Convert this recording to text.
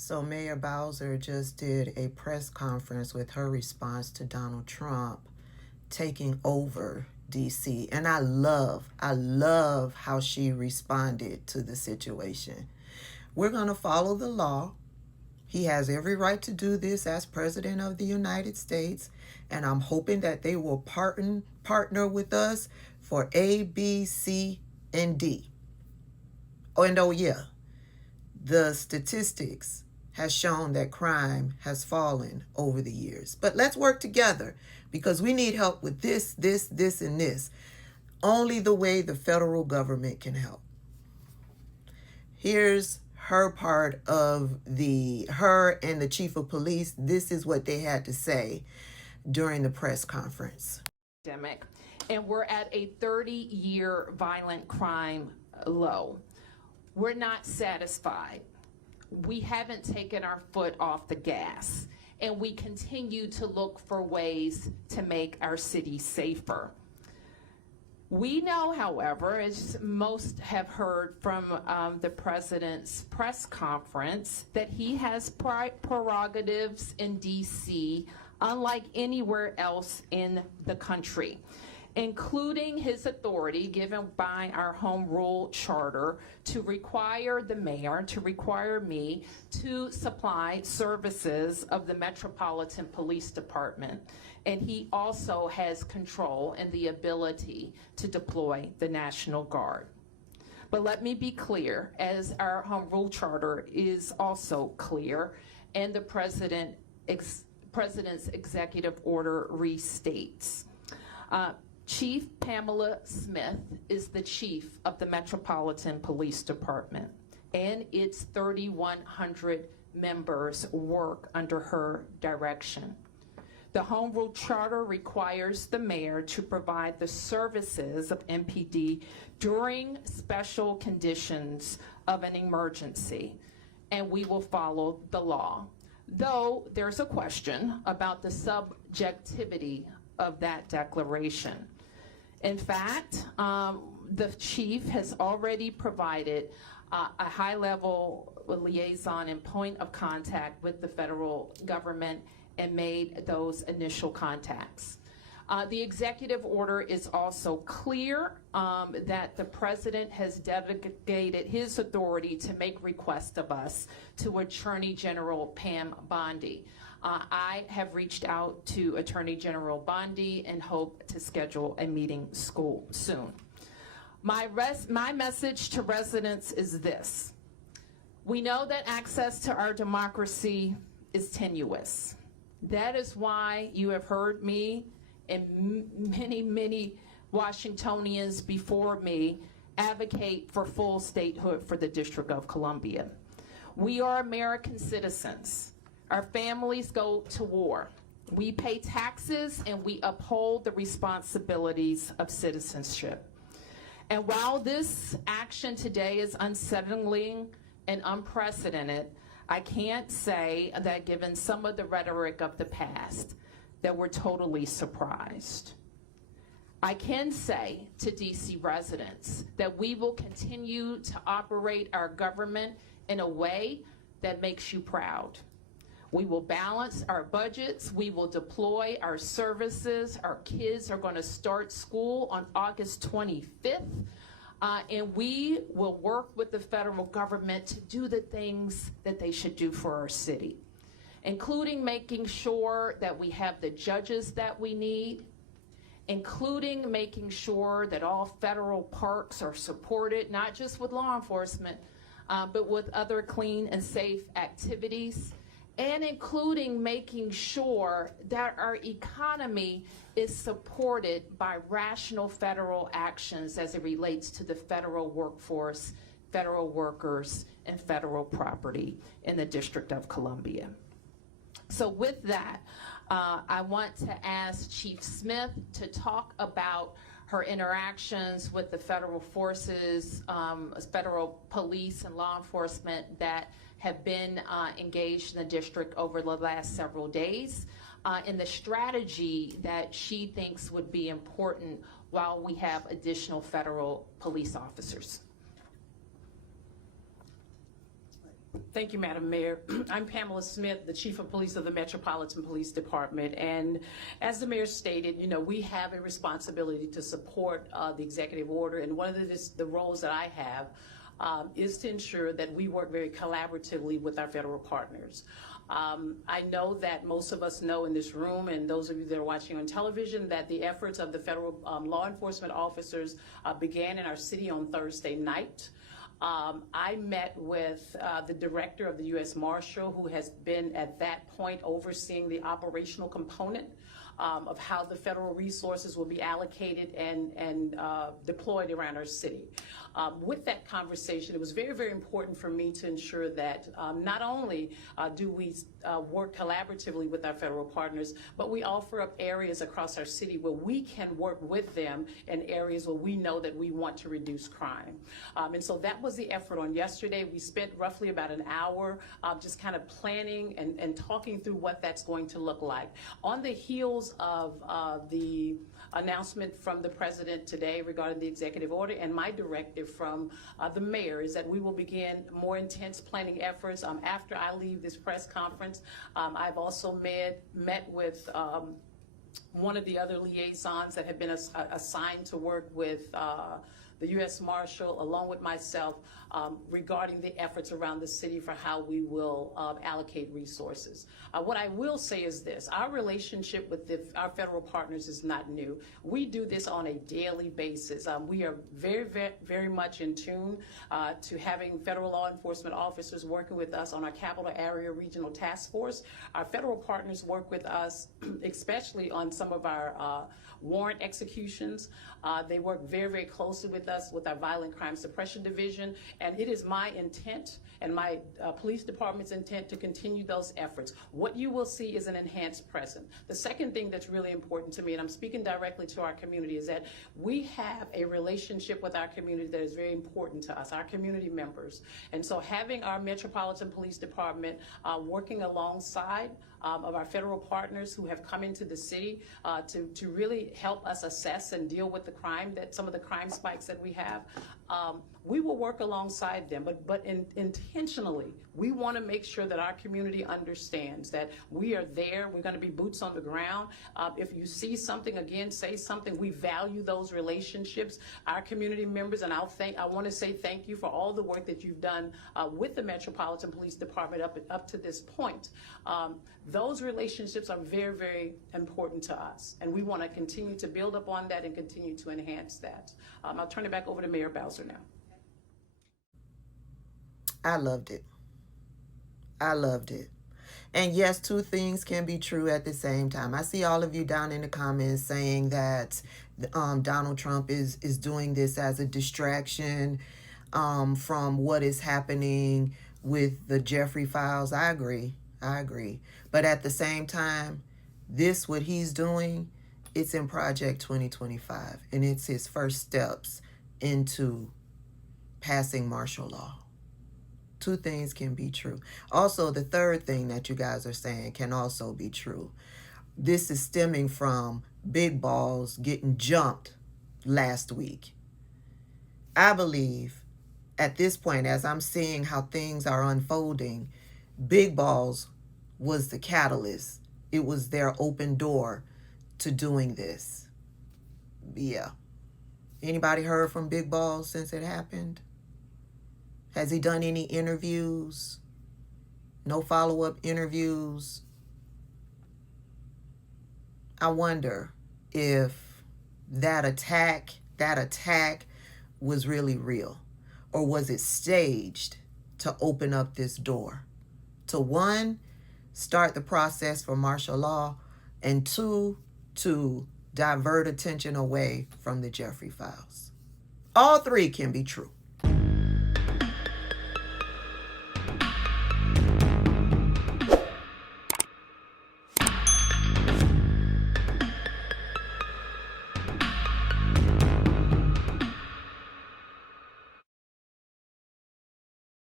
So Mayor Bowser just did a press conference with her response to Donald Trump taking over DC. And I love how she responded to the situation. We're going to follow the law. He has every right to do this as President of the United States. And I'm hoping that they will partner with us for A, B, C, and D. Oh, and oh yeah, the statistics has shown that crime has fallen over the years. But let's work together because we need help with this, and this. Only the way the federal government can help. Here's her part of her and the chief of police. This is what they had to say during the press conference. And we're at a 30-year violent crime low. We're not satisfied. We haven't taken our foot off the gas, and we continue to look for ways to make our city safer. We know, however, as most have heard from the president's press conference, that he has prerogatives in D.C. unlike anywhere else in the country, including his authority given by our home rule charter to require the mayor, to require me to supply services of the Metropolitan Police Department. And he also has control and the ability to deploy the National Guard. But let me be clear, as our home rule charter is also clear, and the president's executive order restates. Chief Pamela Smith is the chief of the Metropolitan Police Department, and its 3,100 members work under her direction. The Home Rule Charter requires the mayor to provide the services of MPD during special conditions of an emergency, and we will follow the law. Though there's a question about the subjectivity of that declaration. In fact, the chief has already provided a high-level liaison and point of contact with the federal government and made those initial contacts. The executive order is also clear that the president has delegated his authority to make requests of us to Attorney General Pam Bondi. I have reached out to Attorney General Bondi and hope to schedule a meeting soon. My message to residents is this. We know that access to our democracy is tenuous. That is why you have heard me and many Washingtonians before me advocate for full statehood for the District of Columbia. We are American citizens. Our families go to war. We pay taxes and we uphold the responsibilities of citizenship. And while this action today is unsettling and unprecedented, I can't say that given some of the rhetoric of the past, that we're totally surprised. I can say to DC residents that we will continue to operate our government in a way that makes you proud. We will balance our budgets, we will deploy our services, our kids are gonna start school on August 25th, and we will work with the federal government to do the things that they should do for our city, including making sure that we have the judges that we need, including making sure that all federal parks are supported, not just with law enforcement, but with other clean and safe activities, and including making sure that our economy is supported by rational federal actions as it relates to the federal workforce, federal workers, and federal property in the District of Columbia. So with that, I want to ask Chief Smith to talk about her interactions with the federal forces, federal police and law enforcement that have been engaged in the district over the last several days, and the strategy that she thinks would be important while we have additional federal police officers. Thank you, Madam Mayor. I'm Pamela Smith, the Chief of Police of the Metropolitan Police Department. And as the Mayor stated, we have a responsibility to support the executive order. And one of the roles that I have is to ensure that we work very collaboratively with our federal partners. I know that most of us know in this room, and those of you that are watching on television, that the efforts of the federal law enforcement officers began in our city on Thursday night. I met with the director of the U.S. Marshal, who has been at that point overseeing the operational component of how the federal resources will be allocated and deployed around our city. With that conversation, it was very, very important for me to ensure that not only do we work collaboratively with our federal partners, but we offer up areas across our city where we can work with them in areas where we know that we want to reduce crime. And so that was the effort on yesterday. We spent roughly about an hour just kind of planning and talking through what that's going to look like. On the heels of the announcement from the president today regarding the executive order, and my directive from the mayor is that we will begin more intense planning efforts after I leave this press conference. I've also met with one of the other liaisons that have been assigned to work with the U.S. Marshal, along with myself, regarding the efforts around the city for how we will allocate resources. What I will say is this: our relationship with our federal partners is not new. We do this on a daily basis. We are very, very, very much in tune to having federal law enforcement officers working with us on our Capital Area Regional Task Force. Our federal partners work with us, especially on some of our warrant executions. They work very, very closely with us with our Violent Crime Suppression Division, and it is my intent and my police department's intent to continue those efforts. What you will see is an enhanced presence. The second thing that's really important to me, and I'm speaking directly to our community, is that we have a relationship with our community that is very important to us, our community members. And so having our Metropolitan Police Department working alongside of our federal partners who have come into the city to really help us assess and deal with the crime, that some of the crime spikes that we have, we will work alongside them, but intentionally, we want to make sure that our community understands that we are there. We're going to be boots on the ground. If you see something, again, say something. We value those relationships. Our community members, and I want to say thank you for all the work that you've done with the Metropolitan Police Department up to this point. Those relationships are very, very important to us, and we want to continue to build upon that and continue to enhance that. I'll turn it back over to Mayor Bowser now. I loved it. I loved it. And yes, two things can be true at the same time. I see all of you down in the comments saying that Donald Trump is doing this as a distraction from what is happening with the Jeffrey files. I agree. But at the same time, what he's doing, it's in Project 2025, and it's his first steps into passing martial law. Two things can be true. Also, the third thing that you guys are saying can also be true. This is stemming from Big Balls getting jumped last week. I believe at this point, as I'm seeing how things are unfolding, Big Balls was the catalyst. It was their open door to doing this. Yeah. Anybody heard from Big Balls since it happened? Has he done any interviews? No follow-up interviews? I wonder if that attack was really real, or was it staged to open up this door? To one, start the process for martial law, and two, to divert attention away from the Jeffrey files. All three can be true.